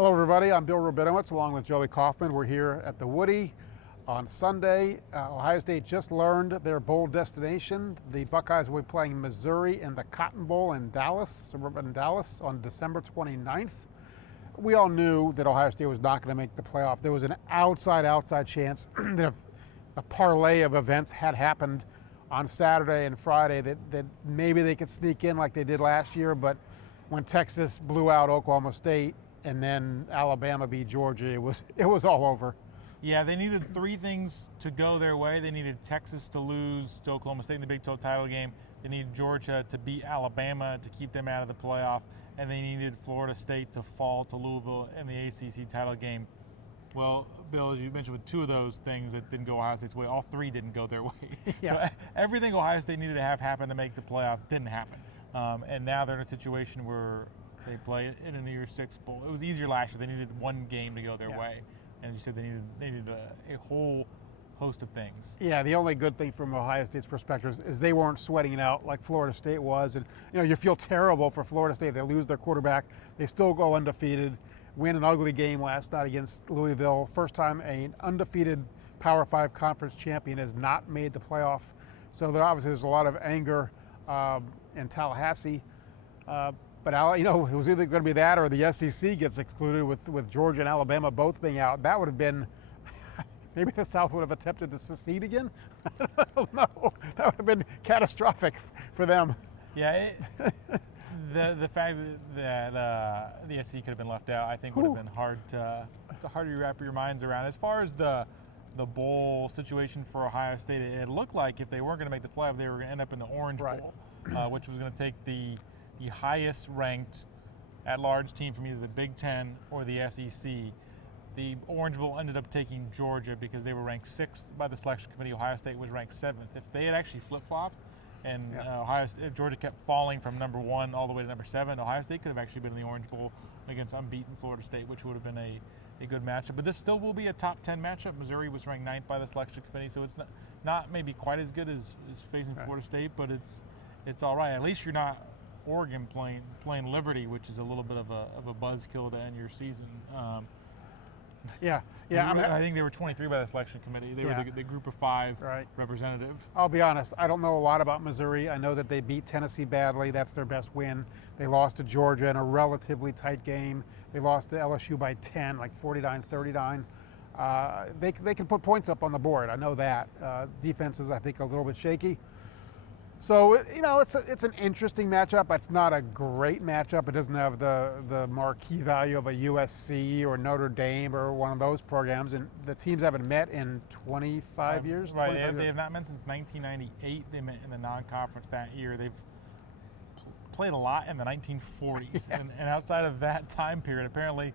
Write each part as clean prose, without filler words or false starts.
Hello, everybody. I'm Bill Rabinowitz along with Joey Kaufman. We're here at the Woody on Sunday. Ohio State just learned their bowl destination. The Buckeyes will be playing Missouri in the Cotton Bowl in Dallas, suburban Dallas, on December 29th. We all knew that Ohio State was not going to make the playoff. There was an outside chance that if a parlay of events had happened on Saturday and Friday that maybe they could sneak in like they did last year, but when Texas blew out Oklahoma State and then Alabama beat Georgia, it was all over. Yeah, they needed three things to go their way. They needed Texas to lose to Oklahoma State in the Big 12 title game. They needed Georgia to beat Alabama to keep them out of the playoff. And they needed Florida State to fall to Louisville in the ACC title game. Well, Bill, as you mentioned, with two of those things that didn't go Ohio State's way, all three didn't go their way. Yeah. So everything Ohio State needed to have happen to make the playoff didn't happen. And now they're in a situation where they play in a New Year's Six bowl. It was easier last year. They needed one game to go their way. And as you said, they needed a whole host of things. Yeah, the only good thing from Ohio State's perspective is they weren't sweating it out like Florida State was. And, you feel terrible for Florida State. They lose their quarterback. They still go undefeated, win an ugly game last night against Louisville. First time an undefeated Power 5 conference champion has not made the playoff. So there's a lot of anger in Tallahassee. But it was either going to be that or the SEC gets included with Georgia and Alabama both being out. That would have been, maybe the South would have attempted to secede again. I don't know. That would have been catastrophic for them. Yeah, the fact that the SEC could have been left out, I think, would have been hard to wrap your minds around. As far as the bowl situation for Ohio State, it looked like if they weren't going to make the playoff, they were going to end up in the Orange Bowl, which was going to take the highest ranked at-large team from either the Big Ten or the SEC. The Orange Bowl ended up taking Georgia because they were ranked 6th by the selection committee. Ohio State was ranked 7th. If they had actually flip-flopped and if Georgia kept falling from number 1 all the way to number 7, Ohio State could have actually been in the Orange Bowl against unbeaten Florida State, which would have been a good matchup. But this still will be a top 10 matchup. Missouri was ranked 9th by the selection committee, so it's not maybe quite as good as facing Florida State, but it's all right. At least you're not Oregon playing Liberty, which is a little bit of a buzzkill to end your season. I think they were 23 by the selection committee. They were the group of 5 representative. I'll be honest, I don't know a lot about Missouri. I know that they beat Tennessee badly. That's their best win. They lost to Georgia in a relatively tight game. They lost to LSU by 10, like 49-39. They can put points up on the board. I know that. Defense is, I think, a little bit shaky. So, it's an interesting matchup. It's not a great matchup. It doesn't have the marquee value of a USC or Notre Dame or one of those programs. And the teams haven't met in 25 years. Right, they have not met since 1998. They met in the non-conference that year. They've played a lot in the 1940s. And outside of that time period, apparently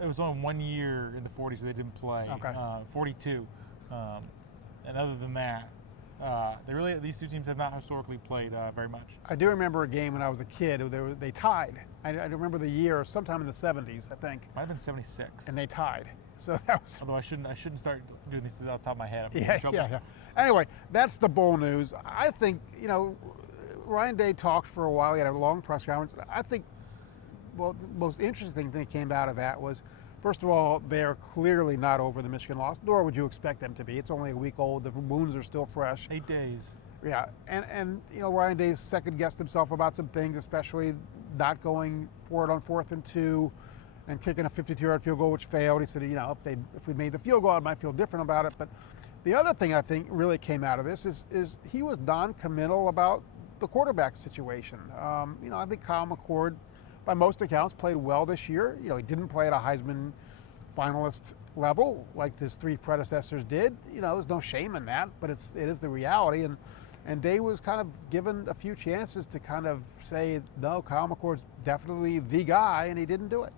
it was only 1 year in the 40s where they didn't play, 42. And other than that, these two teams have not historically played very much. I do remember a game when I was a kid. They tied. I remember the year, sometime in the 70s, I think. Might have been 76. And they tied. So that was. Although I shouldn't start doing these off the top of my head. Yeah. Anyway, that's the bowl news. I think Ryan Day talked for a while. He had a long press conference. I think, the most interesting thing that came out of that was, first of all, they're clearly not over the Michigan loss, nor would you expect them to be. It's only a week old. The wounds are still fresh. 8 days. Yeah, and Ryan Day second-guessed himself about some things, especially not going for it on 4th and 2 and kicking a 52-yard field goal, which failed. He said, if we made the field goal, I might feel different about it. But the other thing I think really came out of this is he was non-committal about the quarterback situation. I think Kyle McCord, by most accounts, played well this year. He didn't play at a Heisman finalist level like his 3 predecessors did. There's no shame in that, but it is the reality. And Day was kind of given a few chances to kind of say, no, Kyle McCord's definitely the guy, and he didn't do it.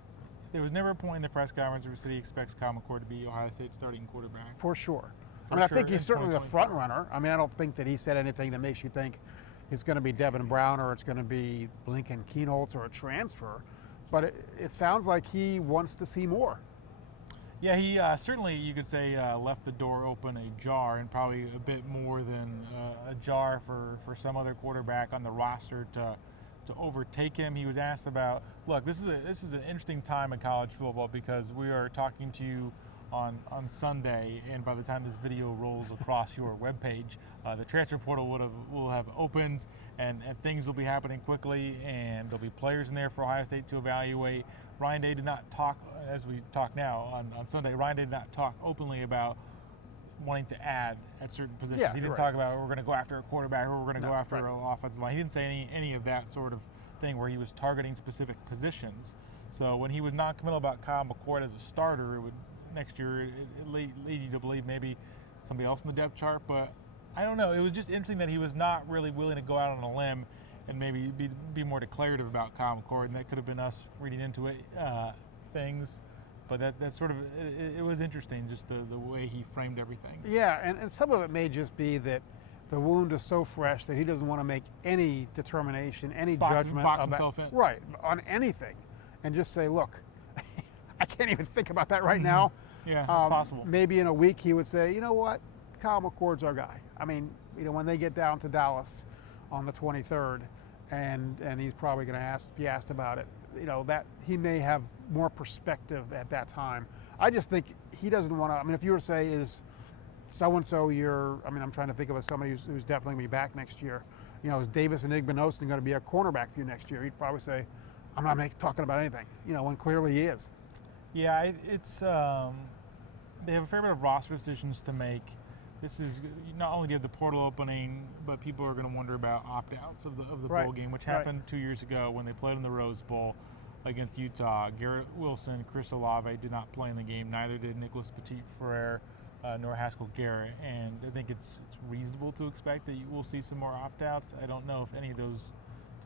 There was never a point in the press conference where he said he expects Kyle McCord to be Ohio State's starting quarterback. For sure. I think he's certainly the front runner. I don't think that he said anything that makes you think it's going to be Devin Brown or it's going to be Blinken Keenholz or a transfer. But it sounds like he wants to see more. Yeah, he certainly, you could say, left the door open ajar, and probably a bit more than ajar for some other quarterback on the roster to overtake him. He was asked about, look, this is an interesting time in college football because we are talking to you on Sunday, and by the time this video rolls across your webpage, the transfer portal will have opened, and things will be happening quickly, and there'll be players in there for Ohio State to evaluate. Ryan Day did not talk, as we talk now on Sunday, Ryan Day did not talk openly about wanting to add at certain positions. Yeah, he didn't talk about we're going to go after a quarterback or we're going to go after an offensive line. He didn't say any of that sort of thing where he was targeting specific positions. So when he was non-committal about Kyle McCord as a starter, it would next year it lead you to believe maybe somebody else in the depth chart. But I don't know. It was just interesting that he was not really willing to go out on a limb and maybe be more declarative about Kyle McCord, and that could have been us reading into it things. But that sort of, it was interesting, just the way he framed everything. Yeah, and some of it may just be that the wound is so fresh that he doesn't want to make any determination, any judgment box about himself in. Right, on anything, and just say, look, I can't even think about that right now. Yeah, that's possible. Maybe in a week he would say, you know what, Kyle McCord's our guy. I mean, when they get down to Dallas on the 23rd, and he's probably going to be asked about it, that he may have more perspective at that time. I just think he doesn't want to. I mean, if you were to say, is so-and-so I'm trying to think of somebody who's definitely going to be back next year. Is Davis and Igbinosun going to be a cornerback for you next year? He'd probably say, I'm not talking about anything, when clearly he is. Yeah, it's they have a fair bit of roster decisions to make. This is not only do you have the portal opening, but people are going to wonder about opt-outs of the bowl game, which happened 2 years ago when they played in the Rose Bowl against Utah. Garrett Wilson, Chris Olave did not play in the game. Neither did Nicholas Petit-Frere nor Haskell Garrett. And I think it's reasonable to expect that you will see some more opt-outs. I don't know if any of those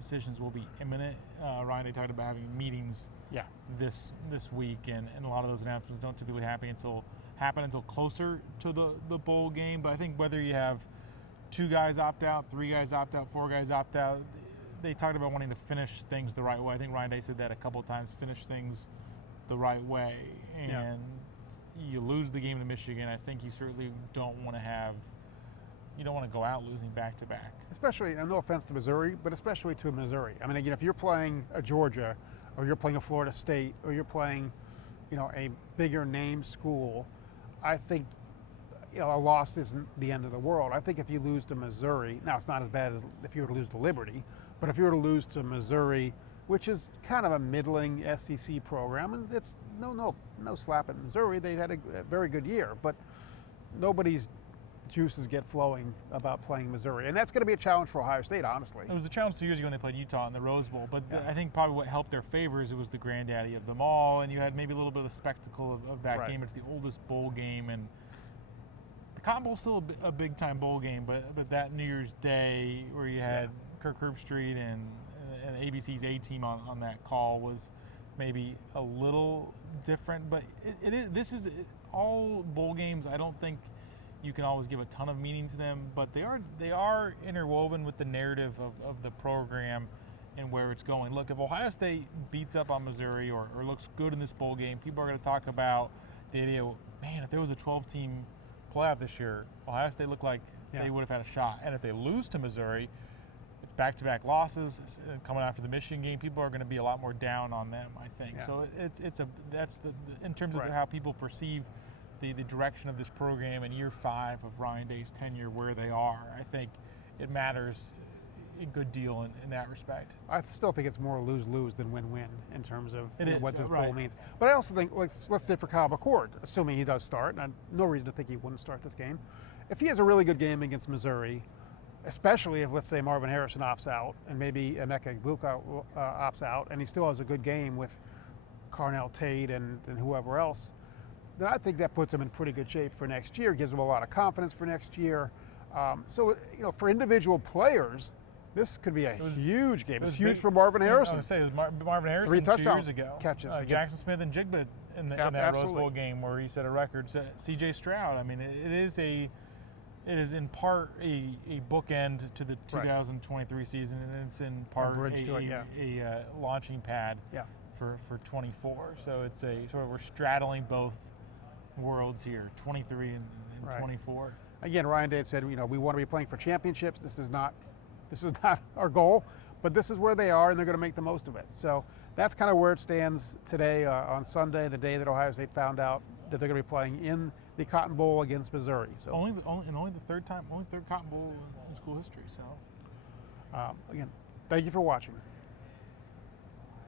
decisions will be imminent. Ryan, they talked about having meetings this week, and a lot of those announcements don't typically happen until closer to the bowl game. But I think whether you have 2 guys opt out, 3 guys opt out, 4 guys opt out, they talked about wanting to finish things the right way. I think Ryan Day said that a couple of times, finish things the right way. And you lose the game to Michigan, I think you certainly don't want to go out losing back-to-back. Especially, and no offense to Missouri, but especially to Missouri. I mean, again, if you're playing a Georgia, or you're playing a Florida State, or you're playing, a bigger name school, I think, a loss isn't the end of the world. I think if you lose to Missouri, now it's not as bad as if you were to lose to Liberty, but if you were to lose to Missouri, which is kind of a middling SEC program, and it's no slap at Missouri. They had a very good year, but nobody's juices get flowing about playing Missouri, and that's going to be a challenge for Ohio State, honestly. It was a challenge 2 years ago when they played Utah in the Rose Bowl, but I think probably what helped their favor is it was the granddaddy of them all, and you had maybe a little bit of the spectacle of that game. It's the oldest bowl game, and the Cotton Bowl's still a big-time bowl game, but that New Year's Day where you had Kirk Herbstreit and ABC's A-Team on that call was maybe a little different, but all bowl games, I don't think you can always give a ton of meaning to them, but they are interwoven with the narrative of the program and where it's going. Look, if Ohio State beats up on Missouri or looks good in this bowl game, people are going to talk about the idea, man, if there was a 12-team playoff this year, Ohio State looked like they would have had a shot. And if they lose to Missouri, it's back-to-back losses coming after the Michigan game. People are going to be a lot more down on them, I think. Yeah. So that's in terms of how people perceive the direction of this program in year 5 of Ryan Day's tenure, where they are. I think it matters a good deal in that respect. I still think it's more lose-lose than win-win in terms of what this bowl means. But But I also think, let's say for Kyle McCord, assuming he does start, and I have no reason to think he wouldn't start this game, if he has a really good game against Missouri, especially if, let's say, Marvin Harrison opts out and maybe Emeka Egbuka opts out, and he still has a good game with Carnell Tate and whoever else, then I think that puts him in pretty good shape for next year, gives him a lot of confidence for next year. So, for individual players, this could be a huge game. It's huge for Marvin Harrison. I was going to say, it was Marvin Harrison 3 touchdown 2 years ago. Catches. Jackson Smith and Jigba in that Rose Bowl game where he set a record. C.J. Stroud, I mean, it is in part a bookend to the 2023 season, and it's in part a launching pad for 24. So it's we're straddling both worlds here, 23 and 24. Again, Ryan Day said, we want to be playing for championships. This is not our goal, but this is where they are, and they're going to make the most of it. So that's kind of where it stands today on Sunday, the day that Ohio State found out that they're going to be playing in the Cotton Bowl against Missouri. So only the third Cotton Bowl in school history. So again, thank you for watching.